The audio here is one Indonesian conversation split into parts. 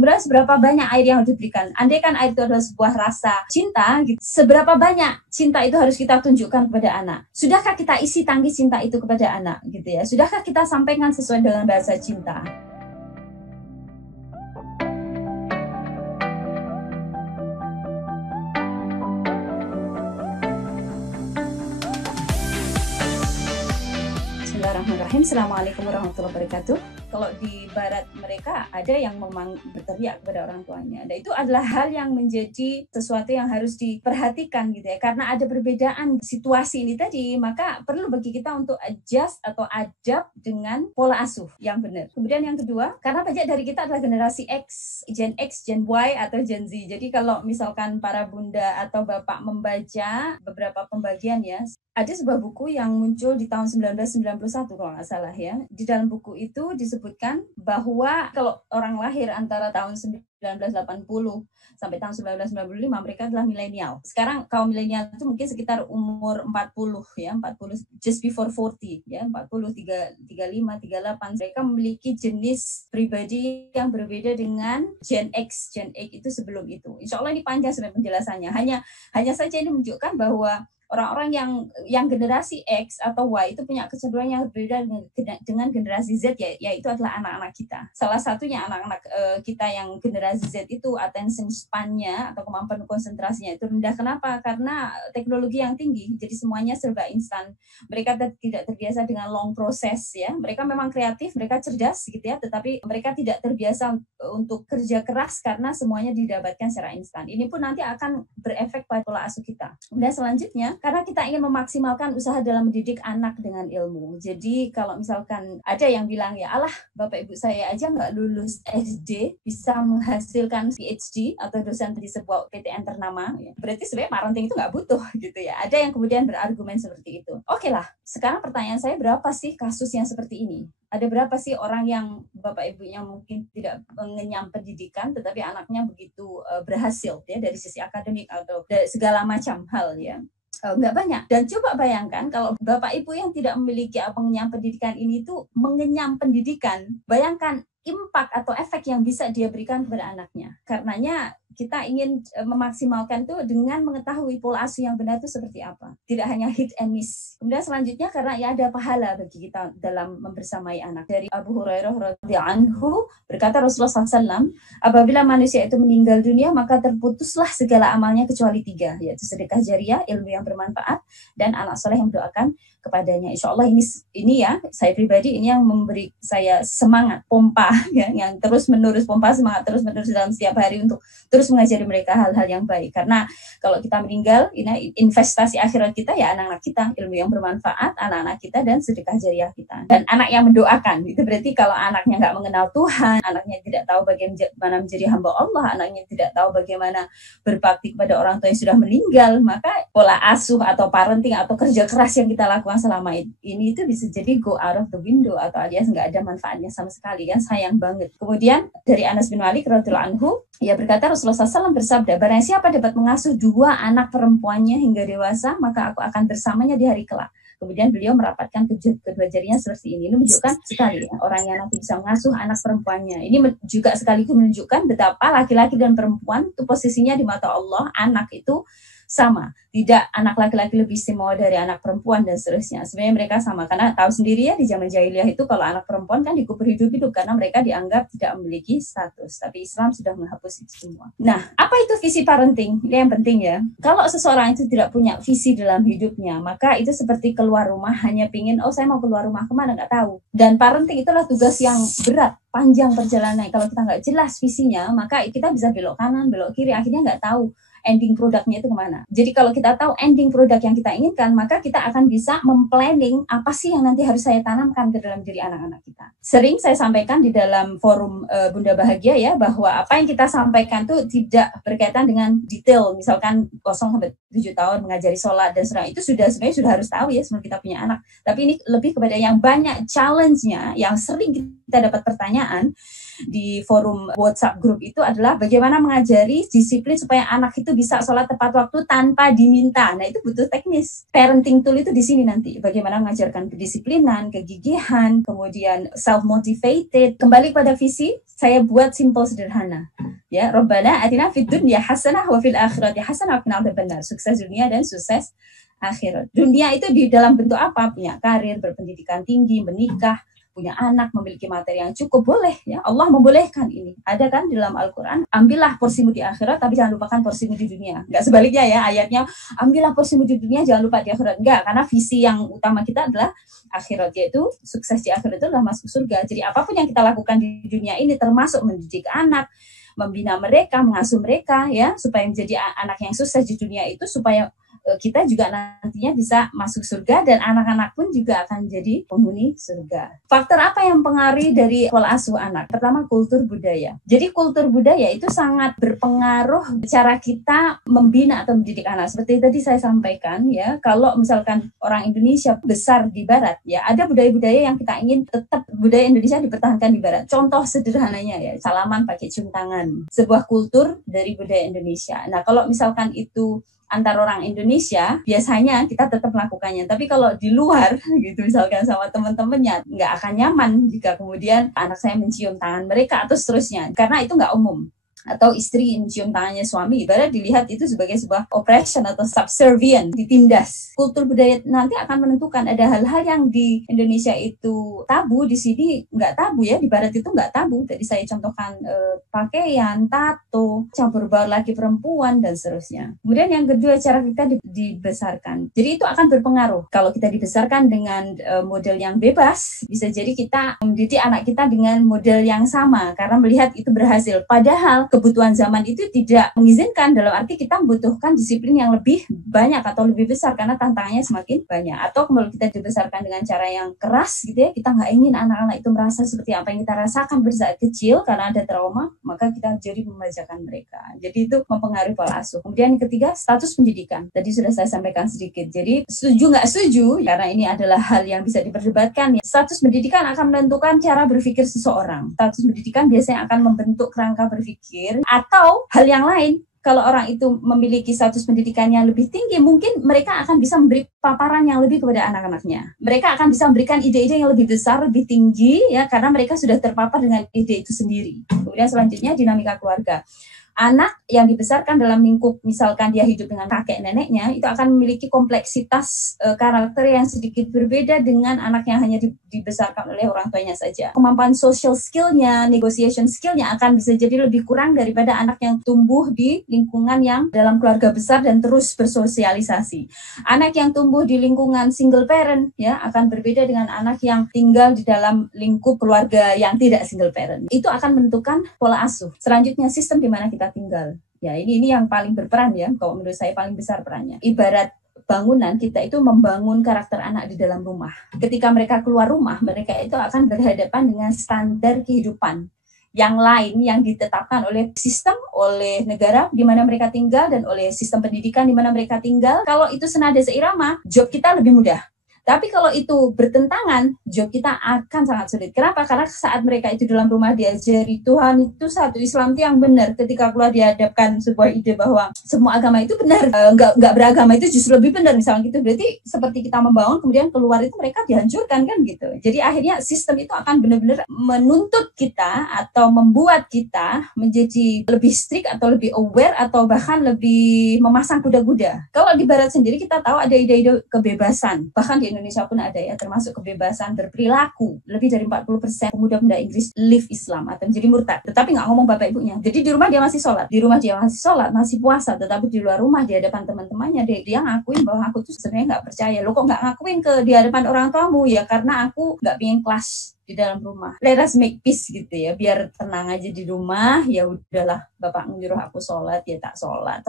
Kemudian seberapa banyak air yang harus diberikan. Andai kan air itu adalah sebuah rasa cinta, gitu, seberapa banyak cinta itu harus kita tunjukkan kepada anak. Sudahkah kita isi tangki cinta itu kepada anak, gitu ya? Sudahkah kita sampaikan sesuai dengan bahasa cinta? Bismillahirrahmanirrahim. Assalamualaikum warahmatullahi wabarakatuh. Kalau di barat mereka ada yang memang berteriak kepada orang tuanya. Dan itu adalah hal yang menjadi sesuatu yang harus diperhatikan gitu ya. Karena ada perbedaan situasi ini tadi, maka perlu bagi kita untuk adjust atau adapt dengan pola asuh yang benar. Kemudian yang kedua, karena banyak dari kita adalah generasi X, Gen Y atau Gen Z. Jadi kalau misalkan para bunda atau bapak membaca beberapa pembagian ya, ada sebuah buku yang muncul di tahun 1991 kalau nggak salah ya. Di dalam buku itu disebutkan bahwa kalau orang lahir antara tahun 1980 sampai tahun 1995 mereka adalah milenial. Sekarang kaum milenial itu mungkin sekitar umur 40 ya, 40 just before 40 ya, 40, 35, 38. Mereka memiliki jenis pribadi yang berbeda dengan Gen X. Gen X itu sebelum itu. Insya Allah ini panjang sebenarnya penjelasannya. Hanya saja ini menunjukkan bahwa orang-orang yang generasi X atau Y itu punya kecenderungan yang berbeda dengan generasi Z, yaitu adalah anak-anak kita. Salah satunya anak-anak kita yang generasi Z itu attention span-nya atau kemampuan konsentrasinya itu rendah. Kenapa? Karena teknologi yang tinggi, jadi semuanya serba instan. Mereka tidak terbiasa dengan long process ya. Mereka memang kreatif, mereka cerdas gitu ya, tetapi mereka tidak terbiasa untuk kerja keras karena semuanya didapatkan secara instan. Ini pun nanti akan berefek pada pola asuh kita. Kemudian selanjutnya, karena kita ingin memaksimalkan usaha dalam mendidik anak dengan ilmu. Jadi kalau misalkan ada yang bilang ya alah bapak ibu saya aja nggak lulus SD bisa menghasilkan PhD atau dosen di sebuah PTN ternama, ya, berarti sebenarnya parenting itu nggak butuh gitu ya. Ada yang kemudian berargumen seperti itu. Oke lah, sekarang pertanyaan saya, berapa sih kasus yang seperti ini? Ada berapa sih orang yang bapak ibunya mungkin tidak mengenyam pendidikan tetapi anaknya begitu berhasil ya dari sisi akademik atau dari segala macam hal ya? Nggak banyak. Dan coba bayangkan kalau bapak ibu yang tidak memiliki pengenyam pendidikan ini tuh mengenyam pendidikan, bayangkan impact atau efek yang bisa dia berikan kepada anaknya. Karenanya kita ingin memaksimalkan tuh dengan mengetahui pola asuh yang benar itu seperti apa. Tidak hanya hit and miss. Kemudian selanjutnya karena ya ada pahala bagi kita dalam membersamai anak. Dari Abu Hurairah radhiyallahu anhu berkata Rasulullah SAW, apabila manusia itu meninggal dunia maka terputuslah segala amalnya kecuali 3, yaitu sedekah jariah, ilmu yang bermanfaat, dan anak soleh yang mendoakan kepadanya. Insya Allah ini ya, saya pribadi ini yang memberi saya semangat, pompa ya, yang terus menerus pompa semangat terus menerus dalam setiap hari untuk terus mengajari mereka hal-hal yang baik. Karena kalau kita meninggal, ini investasi akhirat kita ya anak-anak kita, ilmu yang bermanfaat, anak-anak kita, dan sedekah jariah kita. Dan anak yang mendoakan, itu berarti kalau anaknya nggak mengenal Tuhan, anaknya tidak tahu bagaimana menjadi hamba Allah, anaknya tidak tahu bagaimana berbakti kepada orang tua yang sudah meninggal, maka pola asuh atau parenting atau kerja keras yang kita lakukan selama ini itu bisa jadi go out of the window atau alias nggak ada manfaatnya sama sekali, kan sayang banget. Kemudian dari Anas bin Malik radhiyallahu anhu, ia berkata Rasulullah SAW bersabda, barang siapa dapat mengasuh 2 anak perempuannya hingga dewasa, maka aku akan bersamanya di hari kelak. Kemudian beliau merapatkan kedua jarinya seperti ini. Ini menunjukkan sekali ya, orang yang nanti bisa mengasuh anak perempuannya. Ini juga sekaligus menunjukkan betapa laki-laki dan perempuan itu posisinya di mata Allah, anak itu sama. Tidak anak laki-laki lebih istimewa dari anak perempuan dan seterusnya. Sebenarnya mereka sama. Karena tahu sendiri ya di zaman jahiliyah itu kalau anak perempuan kan dikubur hidup-hidup karena mereka dianggap tidak memiliki status. Tapi Islam sudah menghapus itu semua. Nah, apa itu visi parenting? Ini yang penting ya. Kalau seseorang itu tidak punya visi dalam hidupnya, maka itu seperti keluar rumah hanya pingin, oh saya mau keluar rumah kemana, nggak tahu. Dan parenting itulah tugas yang berat, panjang perjalanan. Kalau kita nggak jelas visinya, maka kita bisa belok kanan, belok kiri, akhirnya nggak tahu ending produknya itu kemana. Jadi kalau kita tahu ending produk yang kita inginkan, maka kita akan bisa memplanning apa sih yang nanti harus saya tanamkan ke dalam diri anak-anak kita. Sering saya sampaikan di dalam forum Bunda Bahagia ya, bahwa apa yang kita sampaikan itu tidak berkaitan dengan detail. Misalkan 0-7 tahun mengajari sholat dan sebenarnya itu sebenarnya sudah harus tahu ya sebelum kita punya anak. Tapi ini lebih kepada yang banyak challenge-nya, yang sering kita dapat pertanyaan, di forum WhatsApp group itu adalah bagaimana mengajari disiplin supaya anak itu bisa sholat tepat waktu tanpa diminta. Nah, itu butuh teknis. Parenting tool itu di sini nanti. Bagaimana mengajarkan kedisiplinan, kegigihan, kemudian self-motivated. Kembali pada visi, saya buat simple sederhana. Ya, Rabbana atina fid dunya hasanah wa fil akhirati hasanah wa qina adzabannar. Sukses dunia dan sukses akhirat. Dunia itu di dalam bentuk apa? Punya karir, berpendidikan tinggi, menikah, punya anak, memiliki materi yang cukup, boleh ya. Allah membolehkan ini. Ada kan di dalam Al-Quran, ambillah porsimu di akhirat, tapi jangan lupakan porsimu di dunia. Enggak sebaliknya ya, ayatnya ambillah porsimu di dunia, jangan lupa di akhirat. Enggak, karena visi yang utama kita adalah akhirat, yaitu sukses di akhirat itu adalah masuk surga. Jadi apapun yang kita lakukan di dunia ini, termasuk mendidik anak, membina mereka, mengasuh mereka ya, supaya menjadi anak yang sukses di dunia itu, supaya kita juga nantinya bisa masuk surga dan anak-anak pun juga akan jadi penghuni surga. Faktor apa yang mempengaruhi dari pola asuh anak? Pertama, kultur budaya. Jadi kultur budaya itu sangat berpengaruh cara kita membina atau mendidik anak. Seperti tadi saya sampaikan ya, kalau misalkan orang Indonesia besar di barat ya, ada budaya-budaya yang kita ingin tetap budaya Indonesia dipertahankan di barat. Contoh sederhananya ya, salaman pakai cium tangan. Sebuah kultur dari budaya Indonesia. Nah, kalau misalkan itu antar orang Indonesia, biasanya kita tetap melakukannya. Tapi kalau di luar, gitu misalkan sama teman-temannya, nggak akan nyaman jika kemudian anak saya mencium tangan mereka atau seterusnya. Karena itu nggak umum. Atau istri mencium tangannya suami, ibarat dilihat itu sebagai sebuah oppression atau subservient, ditindas. Kultur budaya nanti akan menentukan. Ada hal-hal yang di Indonesia itu tabu, di sini nggak tabu ya, di barat itu nggak tabu. Tadi saya contohkan pakaian, tato, campur baur laki perempuan, dan seterusnya. Kemudian yang kedua, cara kita dibesarkan. Jadi itu akan berpengaruh. Kalau kita dibesarkan dengan model yang bebas, bisa jadi kita mendidik anak kita dengan model yang sama, karena melihat itu berhasil. Padahal kebutuhan zaman itu tidak mengizinkan, dalam arti kita membutuhkan disiplin yang lebih banyak atau lebih besar karena tantangannya semakin banyak. Atau kalau kita dibesarkan dengan cara yang keras gitu ya, kita nggak ingin anak-anak itu merasa seperti apa yang kita rasakan pada saat kecil karena ada trauma, maka kita jadi membajakan mereka. Jadi itu mempengaruhi pola asuh. Kemudian yang ketiga, status pendidikan. Tadi sudah saya sampaikan sedikit. Jadi setuju nggak setuju, karena ini adalah hal yang bisa diperdebatkan ya. Status pendidikan akan menentukan cara berpikir seseorang. Status pendidikan biasanya akan membentuk kerangka berpikir. Atau hal yang lain, kalau orang itu memiliki status pendidikan yang lebih tinggi, mungkin mereka akan bisa memberi paparan yang lebih kepada anak-anaknya. Mereka akan bisa memberikan ide-ide yang lebih besar, lebih tinggi, ya, karena mereka sudah terpapar dengan ide itu sendiri. Kemudian selanjutnya, dinamika keluarga. Anak yang dibesarkan dalam lingkup, misalkan dia hidup dengan kakek neneknya, itu akan memiliki kompleksitas karakter yang sedikit berbeda dengan anak yang hanya dibesarkan oleh orang tuanya saja. Kemampuan social skill-nya, negotiation skill-nya akan bisa jadi lebih kurang daripada anak yang tumbuh di lingkungan yang dalam keluarga besar dan terus bersosialisasi. Anak yang tumbuh di lingkungan single parent ya akan berbeda dengan anak yang tinggal di dalam lingkup keluarga yang tidak single parent. Itu akan menentukan pola asuh. Selanjutnya, sistem di mana kita tinggal. Ya, ini yang paling berperan ya, kalau menurut saya paling besar perannya. Ibarat bangunan, kita itu membangun karakter anak di dalam rumah. Ketika mereka keluar rumah, mereka itu akan berhadapan dengan standar kehidupan yang lain yang ditetapkan oleh sistem, oleh negara di mana mereka tinggal, dan oleh sistem pendidikan di mana mereka tinggal. Kalau itu senada seirama, job kita lebih mudah. Tapi kalau itu bertentangan, job kita akan sangat sulit. Kenapa? Karena saat mereka itu dalam rumah diajari Tuhan itu satu, Islam itu yang benar. Ketika keluar dihadapkan sebuah ide bahwa semua agama itu benar, nggak beragama itu justru lebih benar, misalnya gitu. Berarti seperti kita membangun, kemudian keluar itu mereka dihancurkan kan gitu. Jadi akhirnya sistem itu akan benar-benar menuntut kita atau membuat kita menjadi lebih strict atau lebih aware atau bahkan lebih memasang kuda-kuda. Kalau di Barat sendiri kita tahu ada ide-ide kebebasan, bahkan di Indonesia pun ada ya, termasuk kebebasan berperilaku. Lebih dari 40% pemuda-pemuda Inggris leave Islam atau menjadi murtad, tetapi nggak ngomong bapak ibunya. Jadi di rumah dia masih sholat, masih puasa, tetapi di luar rumah di hadapan teman-temannya dia ngakuin bahwa aku tuh sebenarnya nggak percaya. Lo kok nggak ngakuin di hadapan orang tuamu? Ya karena aku nggak pengen kelas di dalam rumah. Let us make peace gitu ya, biar tenang aja di rumah. Ya udahlah, bapak menyuruh aku sholat, ya tak sholat.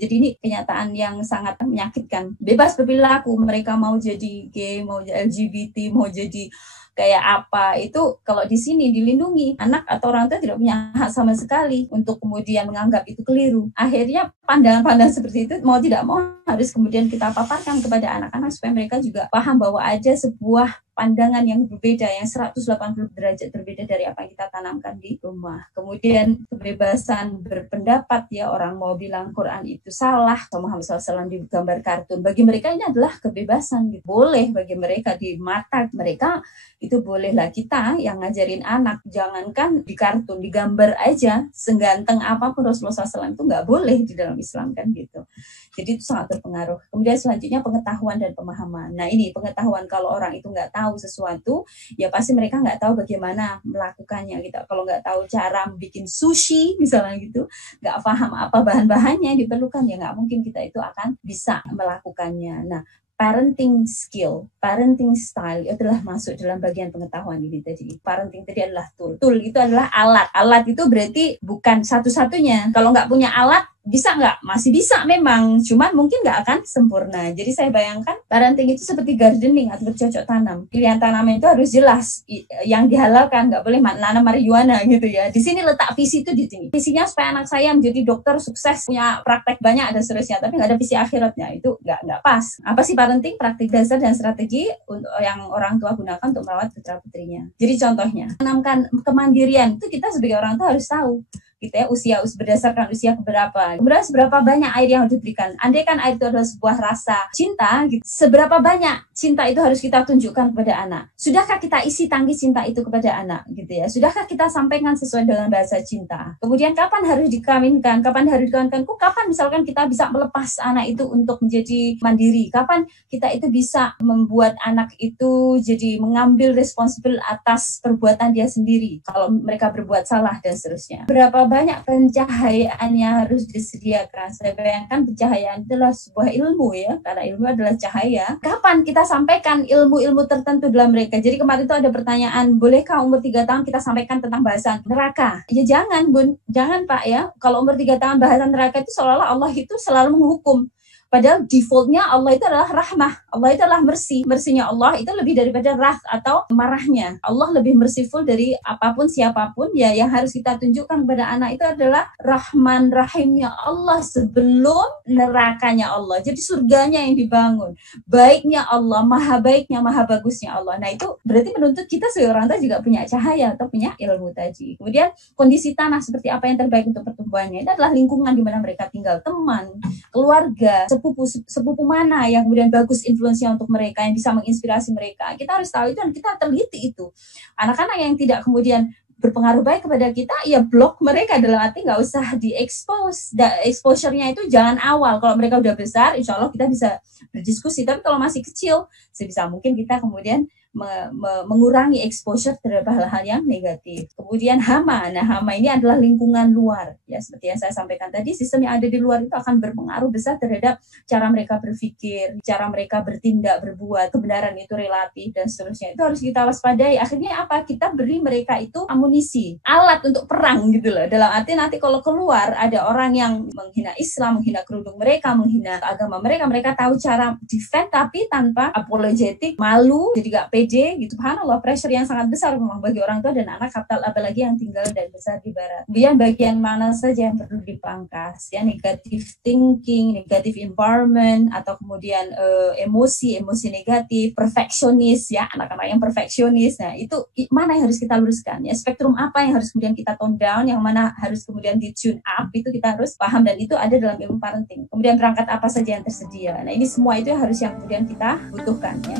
Jadi ini kenyataan yang sangat menyakitkan. Bebas berperilaku, mereka mau jadi gay, mau jadi LGBT, mau jadi kayak apa, itu kalau di sini dilindungi. Anak atau orang tua tidak punya hak sama sekali untuk kemudian menganggap itu keliru. Akhirnya pandangan-pandangan seperti itu mau tidak mau harus kemudian kita paparkan kepada anak-anak supaya mereka juga paham bahwa ada sebuah pandangan yang berbeda, yang 180 derajat berbeda dari apa yang kita tanamkan di rumah. Kemudian kebebasan berpendapat, ya, orang mau bilang Quran itu salah, Muhammad SAW di gambar kartun, bagi mereka ini adalah kebebasan, gitu. Boleh bagi mereka, di mata mereka itu bolehlah. Kita yang ngajarin anak, jangankan di kartun, di gambar aja, seganteng apapun Rasulullah SAW itu nggak boleh di dalam Islam, kan gitu. Jadi itu sangat berpengaruh. Kemudian selanjutnya pengetahuan dan pemahaman. Nah ini pengetahuan, kalau orang itu nggak tahu sesuatu, ya pasti mereka nggak tahu bagaimana melakukannya gitu. Kalau nggak tahu cara bikin sushi misalnya gitu, nggak paham apa bahan-bahannya yang diperlukan, ya nggak mungkin kita itu akan bisa melakukannya. Nah, parenting skill, parenting style itu adalah masuk dalam bagian pengetahuan ini tadi. Parenting tadi adalah tool. Tool itu adalah alat. Alat itu berarti bukan satu-satunya. Kalau nggak punya alat, bisa nggak? Masih bisa memang, cuman mungkin nggak akan sempurna. Jadi saya bayangkan parenting itu seperti gardening atau bercocok tanam. Pilihan tanaman itu harus jelas, yang dihalalkan, nggak boleh nanam marijuana gitu ya. Di sini letak visi itu di sini. Visinya supaya anak saya menjadi dokter sukses, punya praktek banyak dan seterusnya, tapi nggak ada visi akhiratnya, itu nggak pas. Apa sih parenting? Praktik dasar dan strategi untuk yang orang tua gunakan untuk merawat putra-putrinya. Jadi contohnya, menanamkan kemandirian itu kita sebagai orang tua harus tahu. Gitu ya, usia berdasarkan usia keberapa, kemudian seberapa banyak air yang harus diberikan. Andai kan air itu adalah sebuah rasa cinta, gitu, seberapa banyak cinta itu harus kita tunjukkan kepada anak. Sudahkah kita isi tangki cinta itu kepada anak, gitu ya? Sudahkah kita sampaikan sesuai dengan bahasa cinta? Kemudian kapan harus dikawinkan? Kapan harus dikawinkan? Kapan misalkan kita bisa melepas anak itu untuk menjadi mandiri? Kapan kita itu bisa membuat anak itu jadi mengambil responsible atas perbuatan dia sendiri kalau mereka berbuat salah dan seterusnya? Berapa banyak pencahayaan yang harus disediakan? Saya bayangkan pencahayaan itu adalah sebuah ilmu, ya, karena ilmu adalah cahaya. Kapan kita sampaikan ilmu-ilmu tertentu dalam mereka? Jadi kemarin itu ada pertanyaan, bolehkah umur 3 tahun kita sampaikan tentang bahasan neraka? Ya jangan, Bun, jangan Pak, ya. Kalau umur 3 tahun bahasan neraka itu seolah-olah Allah itu selalu menghukum. Padahal defaultnya Allah itu adalah rahmah, Allah itu adalah mercy. Mercy-nya Allah itu lebih daripada wrath atau marahnya. Allah lebih merciful dari apapun siapapun, ya. Yang harus kita tunjukkan kepada anak itu adalah Rahman Rahimnya Allah sebelum nerakanya Allah. Jadi surganya yang dibangun, baiknya Allah, maha baiknya, maha bagusnya Allah. Nah itu berarti menuntut kita sebagai orang tua juga punya cahaya atau punya ilmu tadi. Kemudian kondisi tanah seperti apa yang terbaik untuk pertumbuhannya, itu adalah lingkungan di mana mereka tinggal, teman, keluarga, sepupu mana yang kemudian bagus influence-nya untuk mereka, yang bisa menginspirasi mereka. Kita harus tahu itu dan kita teliti itu. Anak-anak yang tidak kemudian berpengaruh baik kepada kita, ya blok mereka, dalam arti nggak usah di-expose. Exposure-nya itu jangan awal. Kalau mereka udah besar, insya Allah kita bisa berdiskusi. Tapi kalau masih kecil, sebisa mungkin kita kemudian mengurangi exposure terhadap hal-hal yang negatif. Kemudian hama. Nah, hama ini adalah lingkungan luar. Ya, seperti yang saya sampaikan tadi, sistem yang ada di luar itu akan berpengaruh besar terhadap cara mereka berpikir, cara mereka bertindak, berbuat. Kebenaran itu relatif dan seterusnya. Itu harus kita waspadai. Akhirnya apa? Kita beri mereka itu amunisi, alat untuk perang gitu loh. Dalam arti nanti kalau keluar ada orang yang menghina Islam, menghina kerudung mereka, menghina agama mereka, mereka tahu cara defend tapi tanpa apologetik, malu, jadi gak pede gitu. Subhanallah, pressure yang sangat besar memang bagi orang tua dan anak, apalagi yang tinggal dan besar di barat. Kemudian bagian mana saja yang perlu dipangkas, ya, negative thinking, negative environment, atau kemudian emosi negatif, perfeksionis, ya, anak-anak yang perfeksionis. Nah itu mana yang harus kita luruskan, ya, spektrum apa yang harus kemudian kita tone down, yang mana harus kemudian di tune up, itu kita harus paham dan itu ada dalam ilmu parenting. Kemudian perangkat apa saja yang tersedia. Nah ini semua itu harus yang kemudian kita butuhkan, ya.